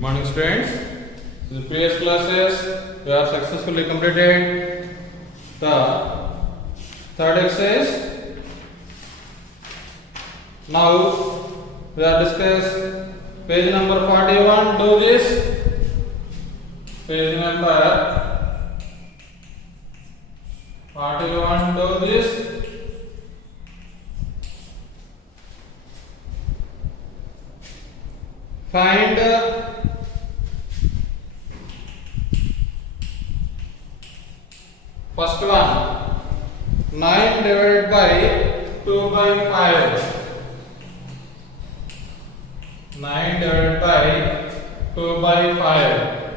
Good morning, students. In the previous classes, we have successfully completed the third exercise. Now we are discuss page number 41. Do this. Page number 41. Do this. Find first one, 9 divided by 2 by 5. 9 divided by 2 by 5.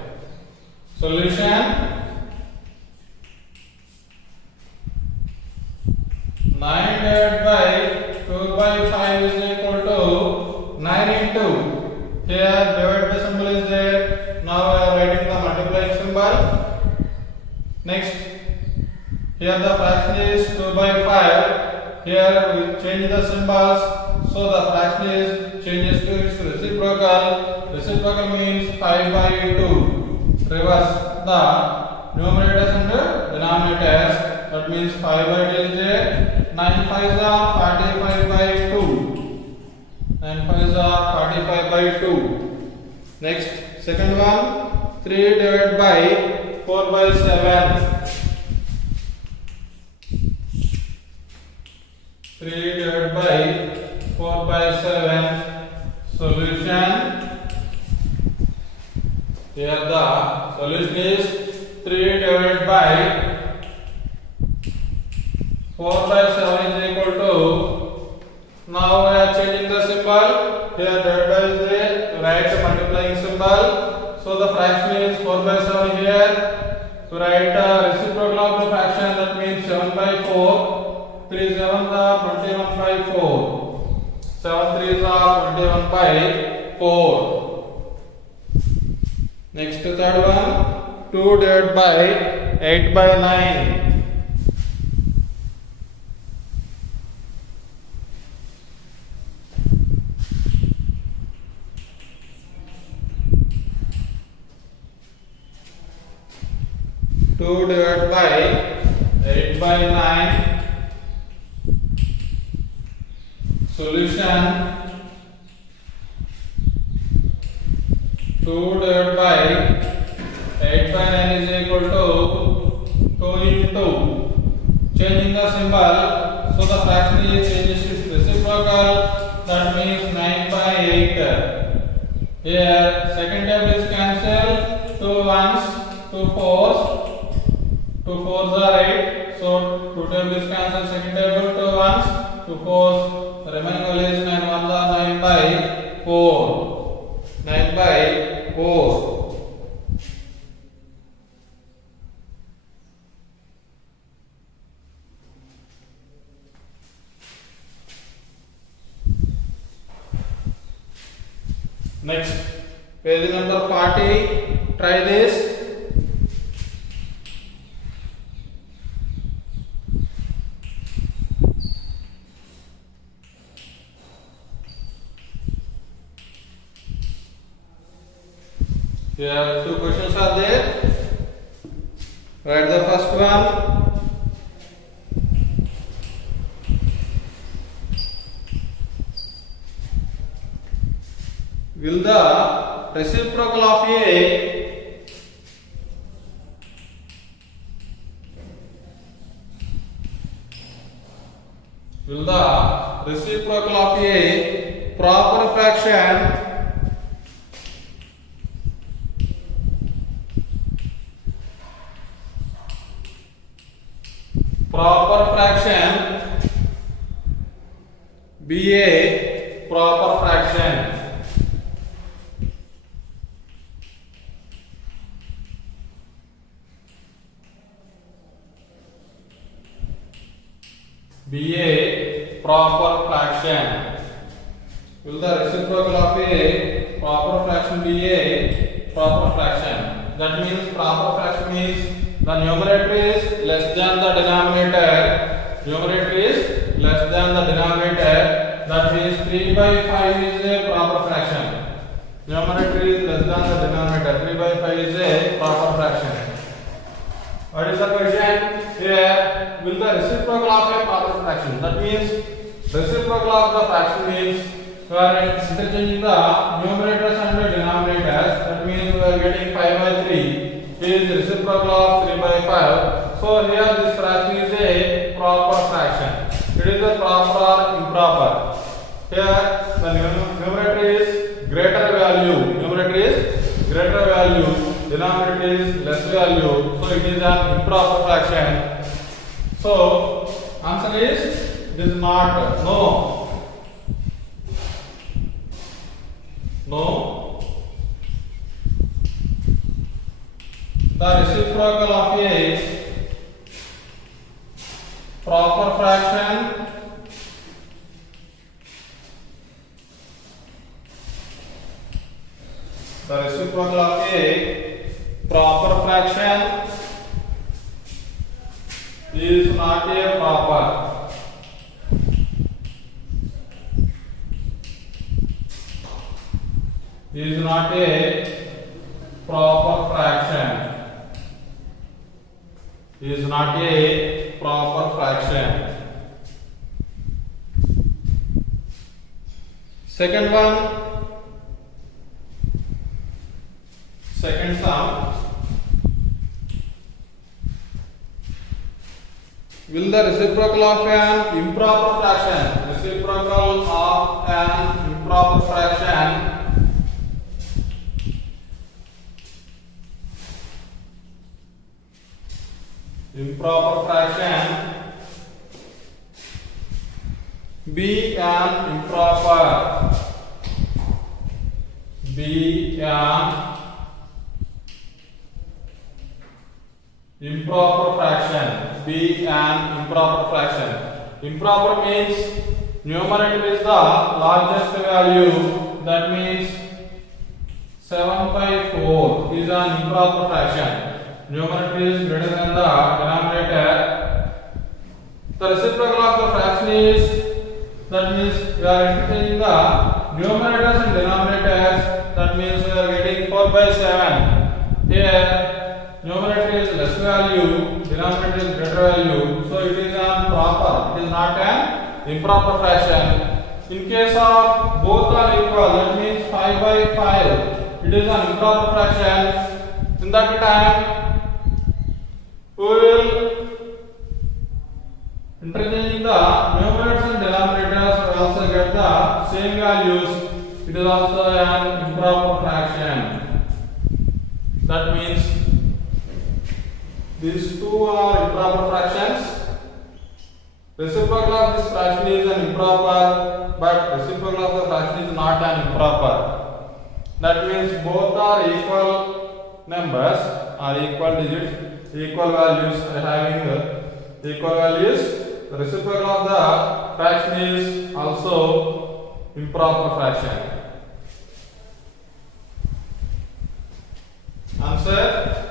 Solution: 9 divided by 2 by 5 is equal to 9 into. Here divide by symbol is there. Now we are writing the multiplying symbol. Next, here the fraction is 2 by 5. Here we change the symbols, so the fraction is changes to its reciprocal. Reciprocal means 5 by 2. Reverse the numerators and denominators. That means 5 by 2 is there. 9 5s are 45 by 2. 9 5s are 45 by 2. Next, second one, 3 divided by 4 by 7. 3 divided by 4 by 7. Solution: here the solution is 3 divided by 4 by 7 is equal to. Now we are changing the symbol. Here divided by is there. Write the multiplying symbol. So the fraction is 4 by 7 here. To write the reciprocal of the fraction, that means 7 by 4. 3 7 are 21 by 4. 7 3 are 21 by 4. Next, third one, 2 divided by 8 by 9. 2 divided by 8 by 9. Solution: 2 divided by 8 by 9 is equal to 2 into. Changing the symbol, so the fraction is changes its reciprocal. That means 9 by 8. Here second table is cancelled. 2 ones, 2 fours. 2 4s are 8, so 2 table is cancelled. Second table 2 ones, 2 4s. The remaining value is 9 1s are 9 by 4. 9 by 4. Next, page number 40. Try this. Here two questions are there. Write the first one. Will the reciprocal of A proper fraction be a proper fraction? Be a proper fraction. Will the reciprocal of a proper fraction be a proper fraction? That means proper fraction means the numerator is less than the denominator. Numerator is less than the denominator. That means 3 by 5 is a proper fraction. Numerator is less than the is a proper fraction. What is the question here? Will the reciprocal of a proper fraction? That means reciprocal of the fraction means we are interchanging the numerators and the denominators. That means we are getting 5 by 3 is reciprocal of 3 by 5. So here this fraction is a proper fraction. It is a proper or improper. Here the numerator is greater value. Numerator is greater value. Denominator is less value. So it is an improper fraction. So answer is it is not. No. No. The reciprocal of a proper fraction proper fraction is not a proper. Is not a proper fraction. Is not a proper fraction. Second one. Second sum. Will the reciprocal of an improper fraction, reciprocal of an improper fraction, improper fraction be an improper, be an improper fraction, be an improper fraction. Improper means numerator is the largest value. That means 7 by 4 is an improper fraction. Numerator is greater than the denominator. The reciprocal of the fraction is, that means we are interchanging the numerators and denominators. That means we are getting 4 by 7. Here numerator is less value, denominator is greater value. So it is an proper, it is not an improper fraction. In case of both are equal, that means 5 by 5, it is an improper fraction. In that time, we will interchanging the numerators and denominators, we also get the same values. It is also an improper fraction. That means these two are improper fractions. Reciprocal of this fraction is an improper, but reciprocal of the fraction is not an improper. That means both are equal numbers, are equal digits, equal values, having equal values. The reciprocal of the fraction is also improper fraction. Answer.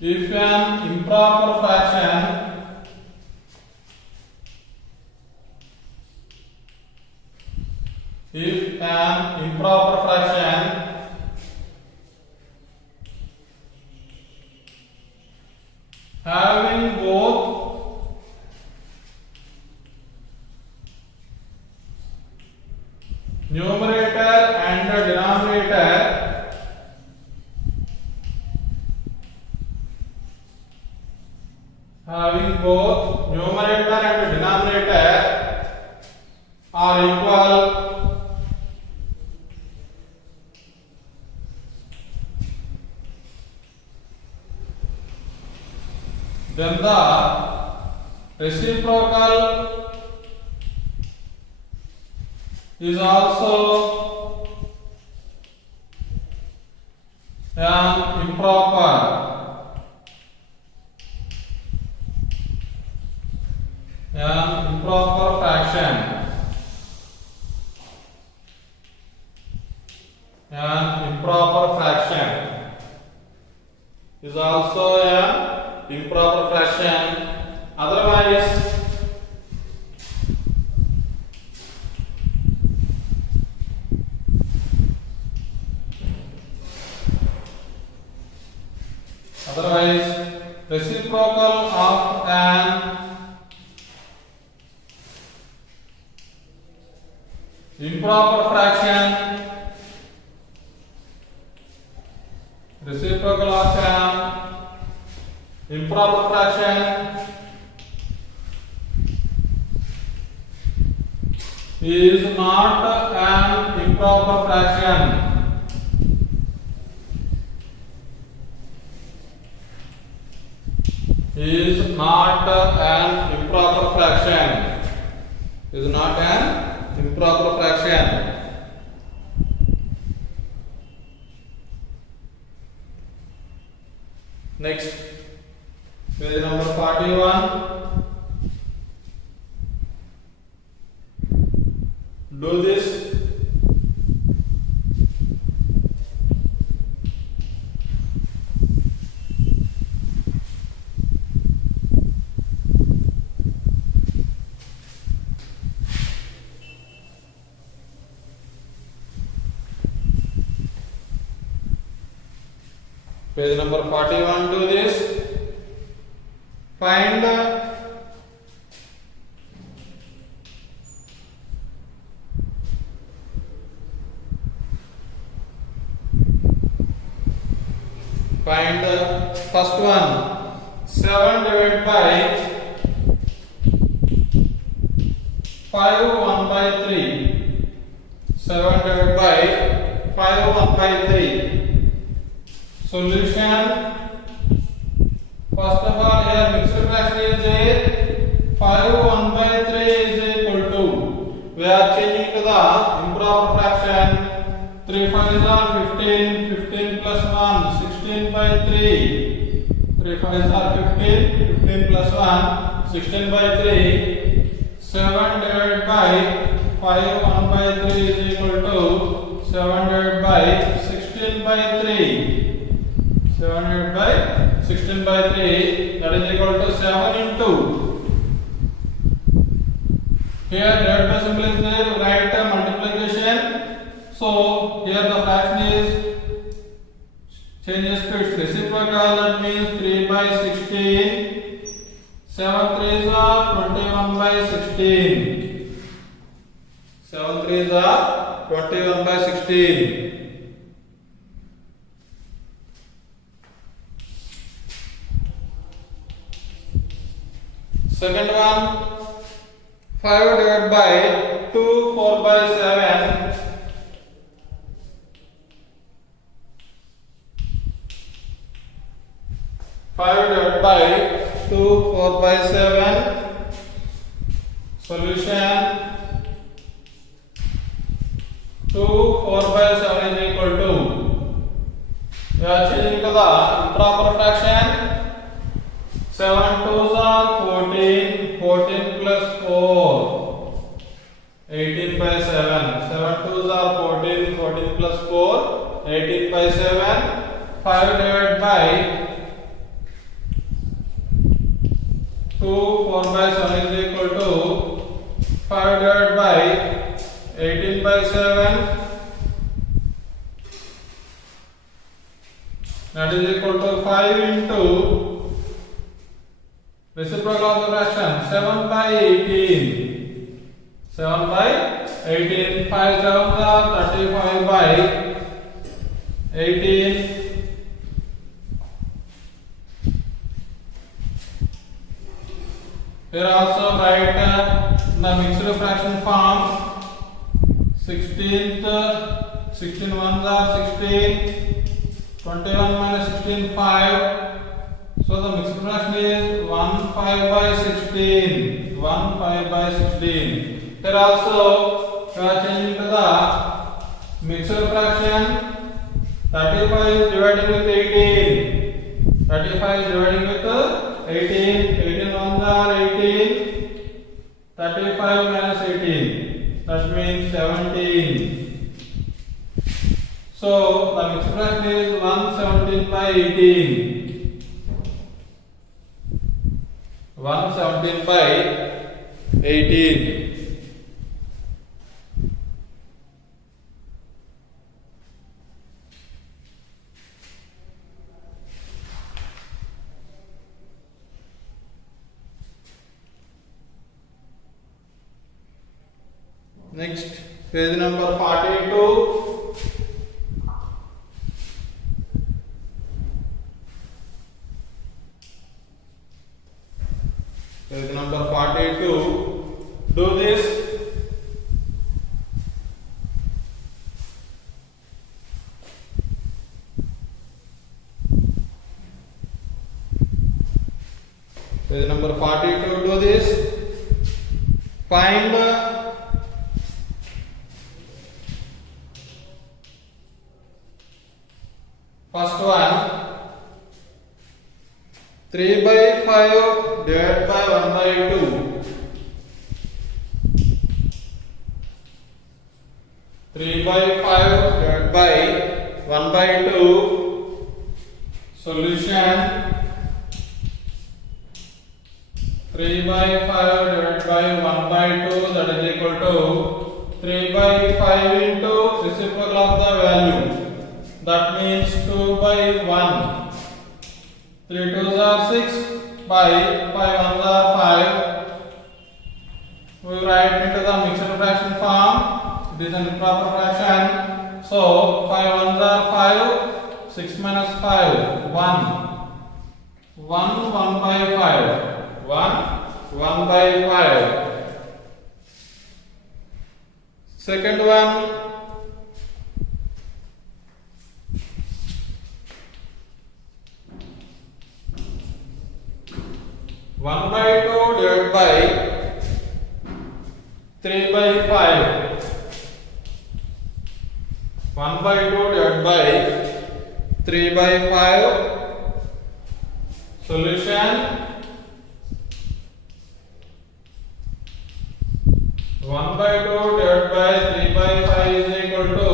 If an improper fraction having both numerator and the denominator are equal, then the reciprocal is also an improper. An improper fraction. An improper fraction is also an improper fraction. Otherwise, improper fraction, reciprocal of an improper fraction is not an improper fraction. Is not an improper fraction. Is not an improper fraction. Next, page number 41. Do this. Page number 41, do this. Find the first one. 7 divided by 5 1 by 3. 7 divided by 5 1 by 3. Solution. First of all, here mixed fraction is there. 5 1 by 3 is equal to. We are changing to the improper fraction. 3 5s are 15. 15 plus 1, 16 by 3. 3 5s are 15. 15 plus 1, 16 by 3. 7 divided by 5 1 by 3 is equal to 7 divided by 16 by 3. 7 divided by 16 by 3, that is equal to 7 into. Here divided by symbol is there, write multiplication. So here the fraction is changes to its reciprocal, that means 3 by 16. 7 3s are 21 by 16. 7 3s are 21 by 16. Second one, 5 divided by 2 4 by 7. 5 divided by 2 4 by 7. Solution. 2 4 by 7 is equal to. We are changing to the improper fraction. 7 2s are 14. 14 plus 4. 18 by 7. 7 2s are 14. 14 plus 4. 18 by 7. 5 divided by 2 4 by 7 is equal to 5 divided by 18 by 7, that is equal to 5 into reciprocal of the fraction 7 by 18. 7 by 18. 5 7s are 35 by 18. Here also write the mixed fraction form. 16th, 16 ones are 16. 21 minus 16 5. So the mixed fraction is 1 5 by 16. 1 5 by 16. Here also we are changing to the mixed fraction. 35 is dividing with 18. 35 is dividing with 18. 18 ones are 18. 35 minus 18. That means 17. So the mixed fraction is 117 by 18. 117 by 18. Next. Page number 42. Page number 42. Do this. Page number 42. Do this. Find first one. 3 by 5 divided by 1 by 2. 3 by 5 divided by 1 by 2. Solution. 3 by 5 divided by 1 by 2, that is equal to 3 by 5 into reciprocal of the value. That means 2 by 1. 3 2s are 6 by 5 1s are 5. We write into the mixed fraction form. It is an improper fraction. So 5 1s are 5. 6 minus 5 1. 1 by 5. 1 by 5. Second one. 1 by 2 divided by 3 by 5. 1 by 2 divided by 3 by 5. Solution. 1 by 2 divided by 3 by 5 is equal to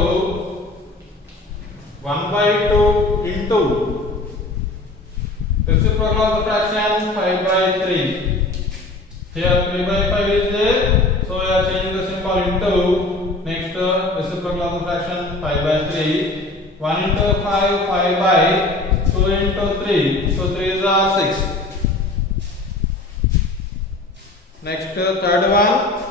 1 by 2 into reciprocal of the fraction 5 by 3. Here 3 by 5 is there, so we are changing the symbol into next reciprocal of the fraction 5 by 3. 1 into 5, 5 by 2 into 3, so 3 are 6. Next third one.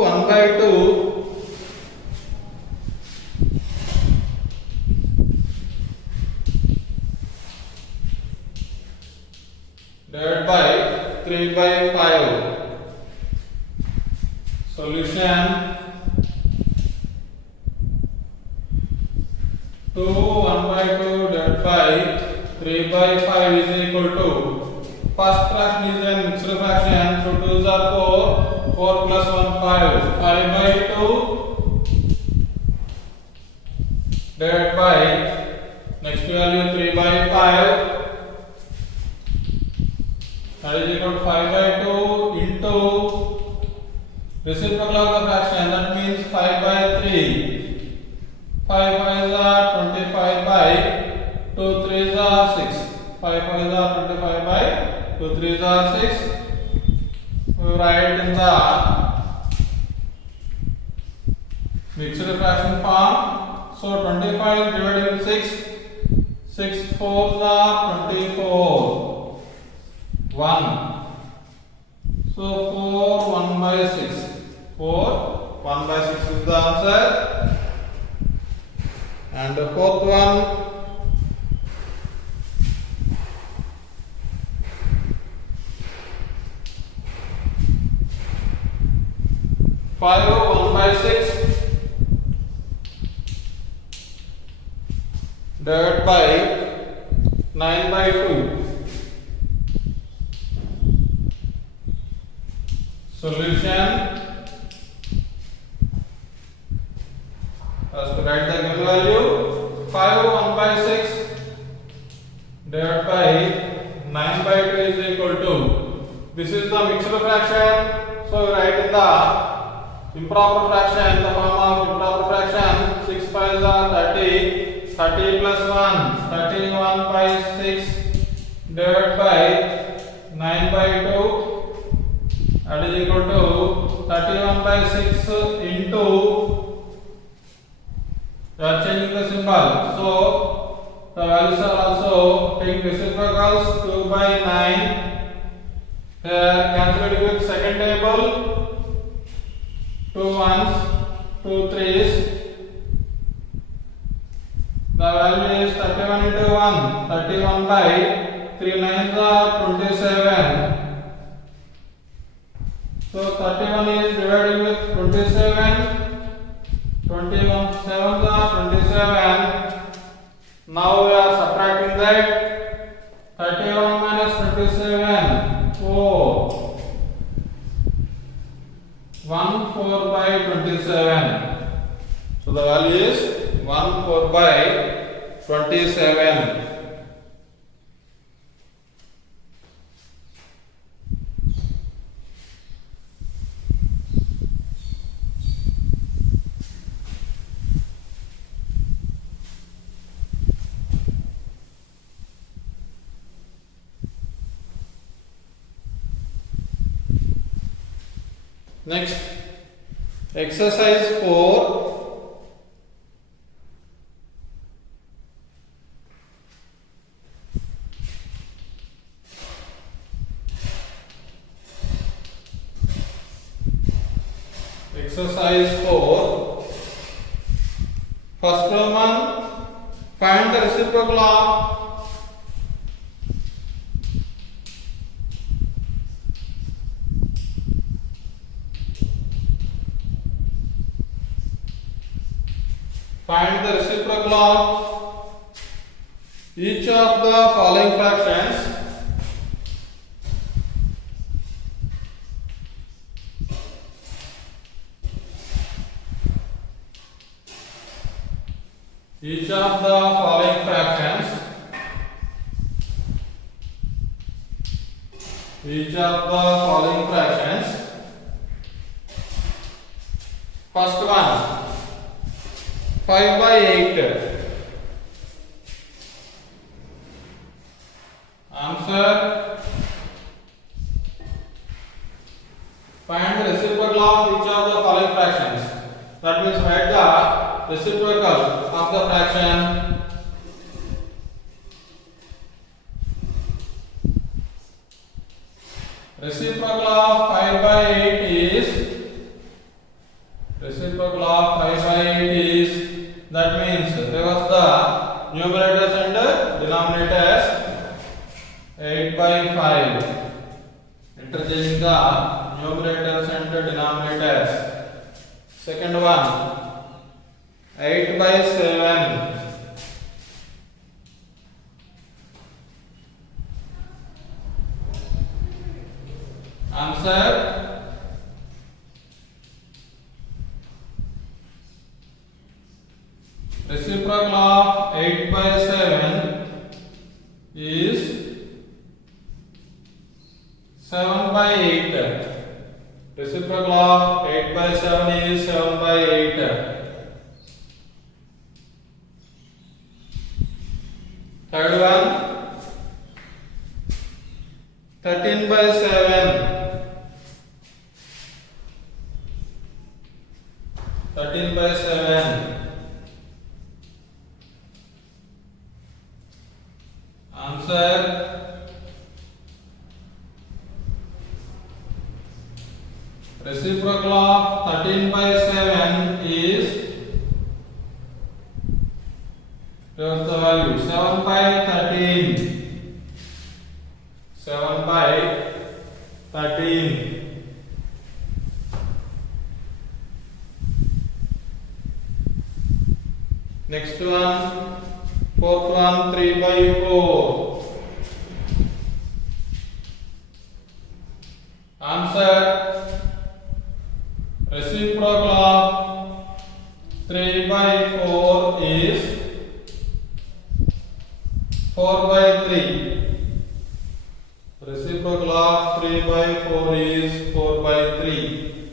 1 by 2 divided by 3 by 5. Solution. 1 by 2 divided by 3 by 5 is equal to, first fraction is a mixed fraction, so 2s are 4. 4 plus 1 5. 5 by 2 divided by next value 3 by 5. That is equal to 5 by 2 into reciprocal of the fraction, that means 5 by 3. 5 5s are 25 by 2 3s are 6. 5 5s are 25 by 2 3s are 6. We write in the mixed fraction form. So 25 divided with 6. 6 4s are 24. 1. So 4 1 by 6. 4 1 by 6 is the answer. And the fourth one. 5 1 by 6 divided by 9 by 2. Solution. First write the given value. 5 1 by 6 divided by 9 by 2 is equal to, this is the mixed fraction, so we write in the improper fraction, the form of improper fraction. 6 5s are 30. 30 plus 1, 31 by 6 divided by 9 by 2, that is equal to 31 by 6 into, we are changing the symbol, so the values are also taking reciprocals. 2 by 9. Here cancelled with second table. 2 ones, 2 threes. The value is 31 into 1. 31 by 3 nines are 27. So 31 is divided with 27. 21 sevens are 27. Now we are subtracting that. 31 minus 27, 4. 1 4 by 27. So the value is 1 4 by 27. Next, exercise 4. Exercise 4. First one, find the reciprocal of each of the following fractions. Each of the following fractions. Each of the following fractions. First one, 5 by 8. Answer. Find the reciprocal of each of the following fractions. That means write the reciprocal of the fraction. Reciprocal of 5 by 8 is, reciprocal of 5 by 8 is, that means reverse the numerators and denominators. 8 by 5. Interchanging the numerators and denominators. Second one, 8 by 7. Answer. Reciprocal of 8 by 7 is 7 by 8. Reciprocal of 8 by 7 is 7 by 8. Third one, 13 by 7. 13 by 7. Answer. Reciprocal of 13 by 7 is, here's the value, 7 by 13. 7 by 13. Next one, fourth one, 3 by 4. Answer. Reciprocal of 3 by 4 is 4 by 3. Reciprocal of 3 by 4 is 4 by 3.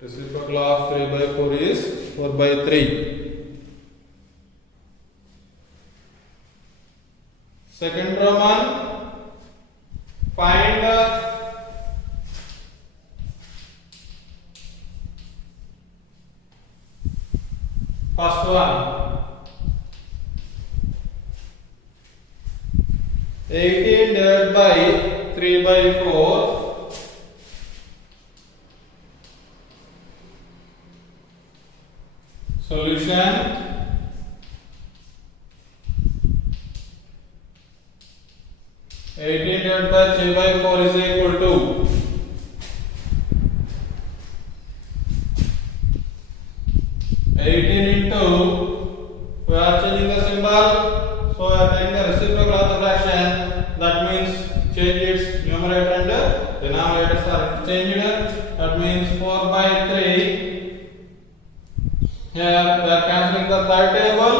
Reciprocal of 3 by 4 is 4 by 3. Second Roman, find First one. 18 divided by 3 by 4. Solution. 18 divided by 3 by 4 is equal to 18 into, we are changing the symbol, so we are taking the reciprocal of the fraction, that means change its numerator and denominators are changed, that means 4 by 3, here we are cancelling the third table,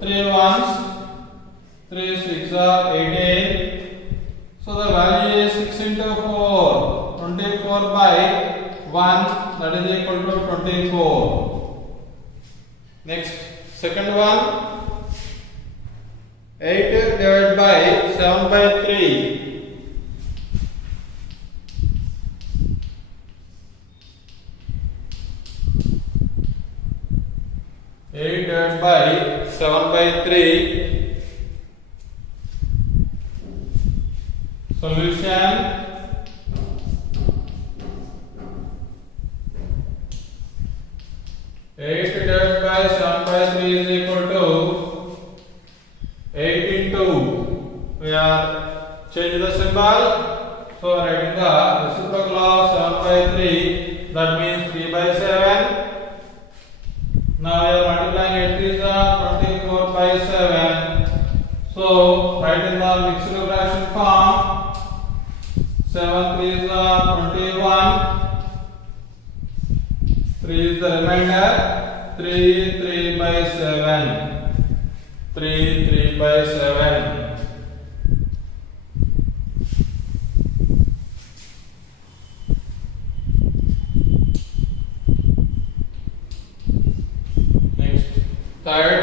3 ones, 3 6 are 18, so the value is 6 into 4, 24 by 1, that is equal to 24. Next, second one, 8 divided by 7 by 3. Eight divided by 7 by 3. Solution. 8 divided by 7 by 3 is equal to 8 into, we are changing the symbol, so writing the reciprocal of 7 by 3, that means 3 by 7. Now we are multiplying 8 is 24 by 7, so write in the mixed fraction form, 7 3 is 21. 3 is the remainder, 3 by 7, 3 by 7. Next, third,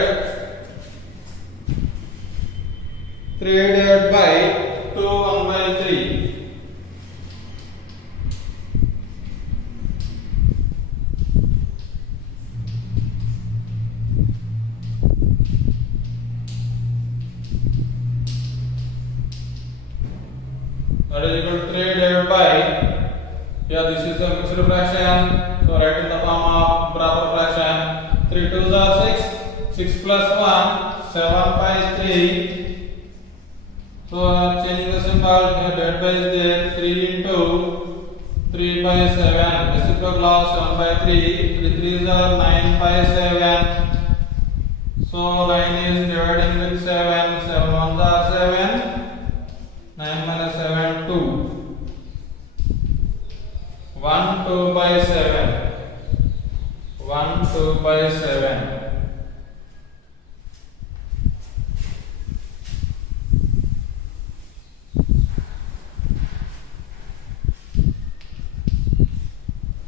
3 divided by 2 1 by 3. That is equal to 3 divided by, here this is the mixed fraction, so write in the form of proper fraction, 3 2s are 6, 6 plus 1, 7 by 3, so changing the symbol, here divided by is there, 3 into 3 by 7, reciprocal of 7 by 3, 3 3s are 9 by 7, so 9 is dividing with 7, 7 1s are 7, 9 minus 7, 2. 1 2 by 7. 1 2 by 7.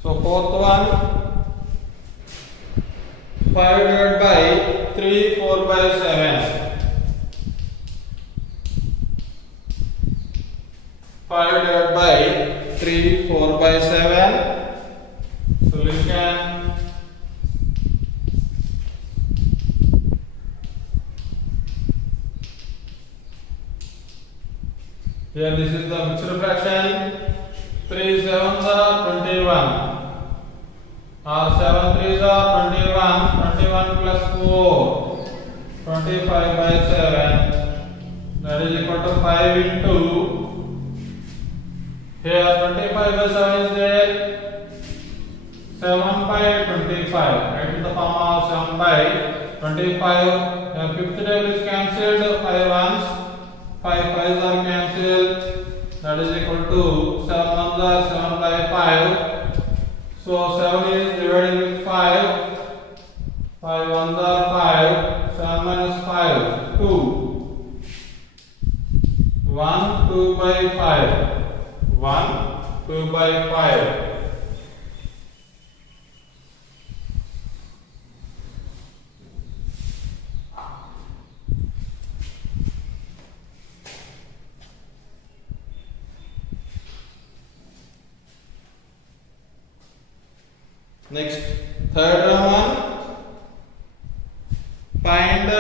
So fourth one, 5 divided by 3 4 by 7. 5 divided by 3 4 by 7. Solution. Here this is the mixed fraction. 3 7s are 21. Or 7 3s are 21. 21 plus 4. 25 by 7. That is equal to 5 into. Here 25 by 7 is there, 7 by 25, right in the form of 7 by 25, the fifth table is cancelled, 5 ones, 5 5s are cancelled, that is equal to 7 ones are 7 by 5, so 7 is divided with 5, 5 ones are 5, 7 minus 5, 2, 1 2 by 5. 1 2 by 5. Next, third one, find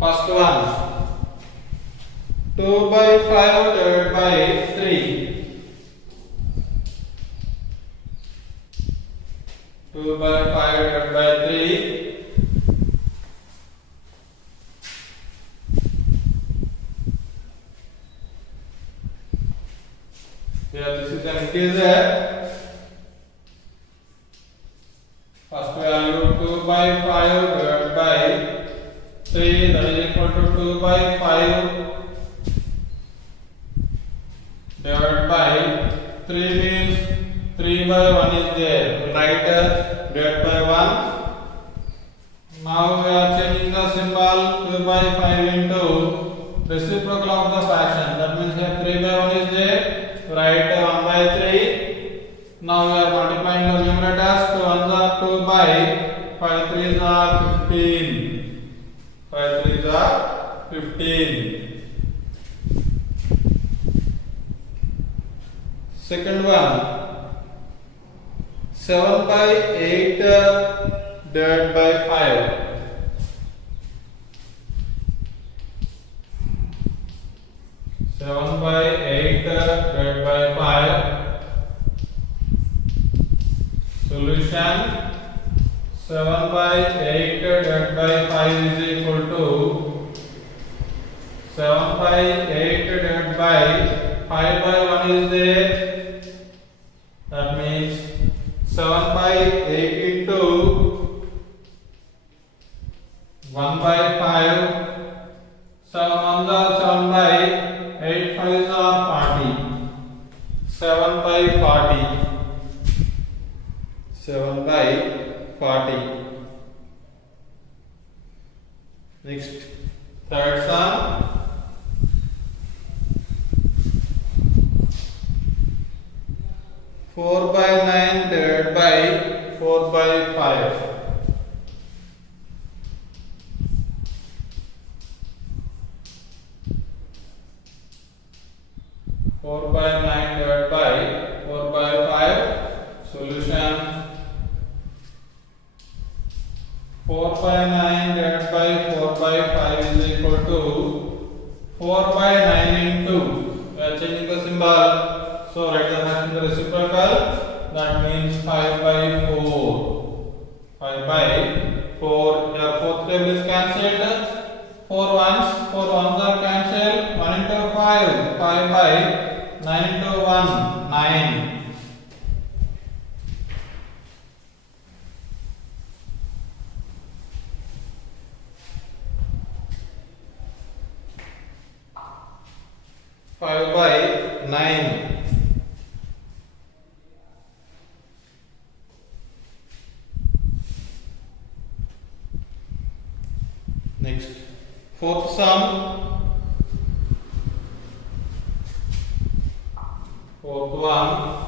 first one. 2 by 5 divided by 3. 2 by 5 divided by 3. Here this is an integer. First value 2 by 5 divided by 3, that is equal to 2 by 5 divided by 3 means 3 by 1 is there. Write divided by 1. Now we are changing the symbol 2 by 5 into reciprocal of the fraction. That means here 3 by 1 is there. Write 1 by 3. Now we are multiplying the numerators. 2 1s are 2 by 5 3s are 15. 5 3s are 15. Second one, 7 by 8 divided by 5. 7 by 8 divided by 5. Solution: 7 by 8 divided by 5 is equal to 7 by 8 divided by 5 by 1 is there. That means 7 by 8 into 1 by 5. 7 1s are 7 by 8 5s are 40. 7 by 40. 7 by 40. Next, third sum. 4 by 9 divided by 4 by 5. 4 by 9 divided by 4 by 5. Solution: 4 by 9 divided by 4 by 5 is equal to 4 by 9 into. We are changing the symbol. So write the fraction in the reciprocal. That means 5 by 4. 5 by 4. Here fourth table is cancelled. 4 ones are cancelled. 1 into 5. 5 by 9 into 1. 9. Five by 9. Next, fourth sum. Fourth one.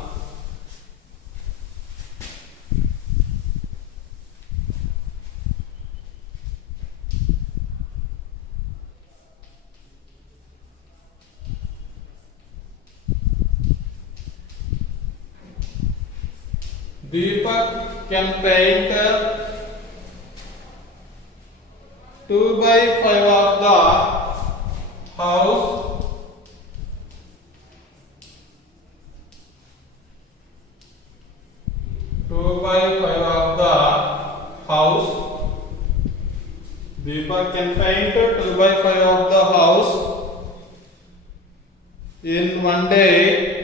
Deepak can paint 2 by 5 of the house. Deepak can paint 2 by 5 of the house in one day.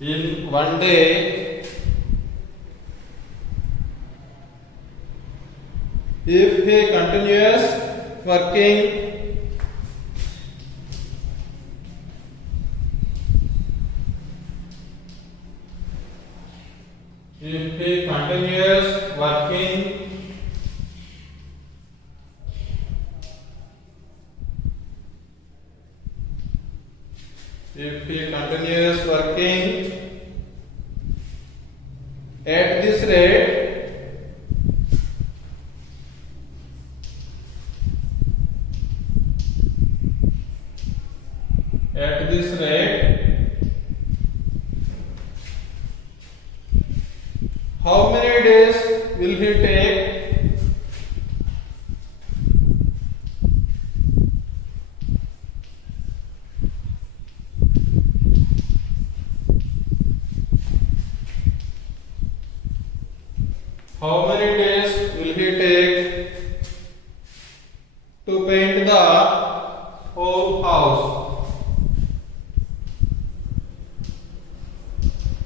In one day, if he continues working at this rate, At this rate, how many days will he take? How many days will he take to paint the whole house?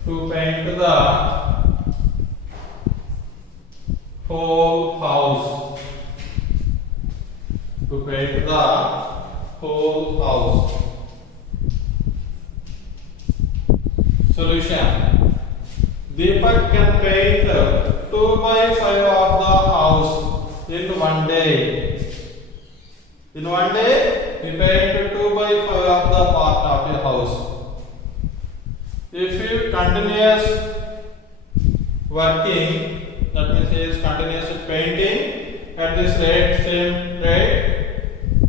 To paint the whole house. To paint the whole house. Solution. Deepak can paint 2/5 of the house in one day. In one day, he paint 2/5 of the part of the house. If you continuous working, that means he is continuous painting at this rate, same rate,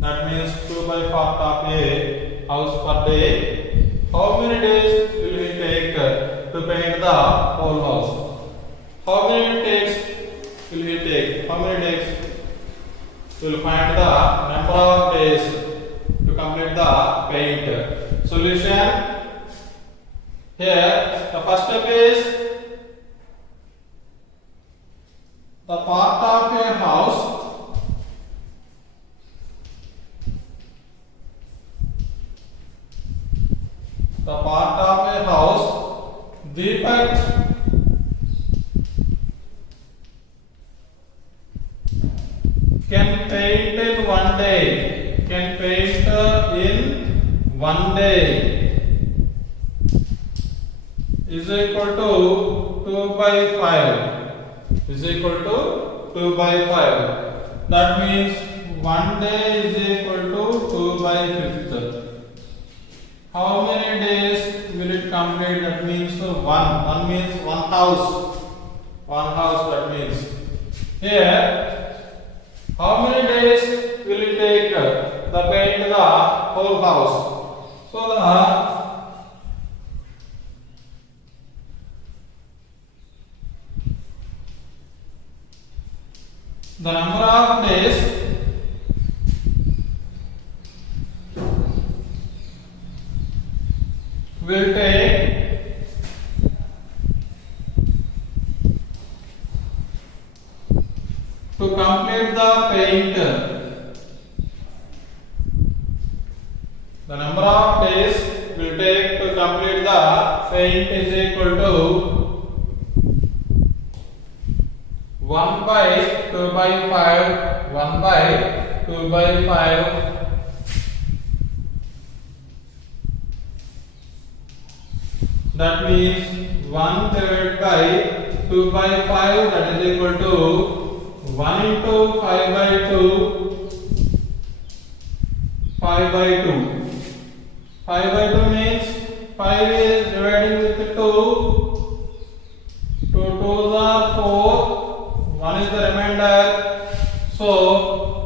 that means 2/5 of a house per day. How many days will he take to paint the whole house? How many takes will he take? How many days? We will find the number of days to complete the paint. Solution. Here, the first step is the part of a house Deepak can paint in one day. Can paint in one day. Is equal to 2/5. Is equal to 2/5. That means one day is equal to 2/5. How many days will it complete? That means one. One means one house. One house, that means. Here, how many days will it take to paint the whole house? So the number of days will take to complete the paint. The number of days will take to complete the paint is equal to 1/2/5. 1/2/5. That means 1 divided by 2/5, that is equal to 1 into 5/2. 5/2. 5/2 means 5 is dividing with 2. 2 2s are 4. 1 is the remainder. So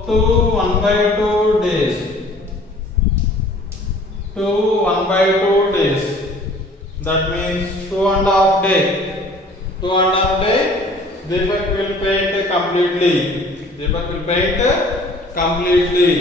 2 1/2 days. 2 1/2 days. That means 2.5 days. 2.5 days. Deepak will paint completely. Deepak will paint completely.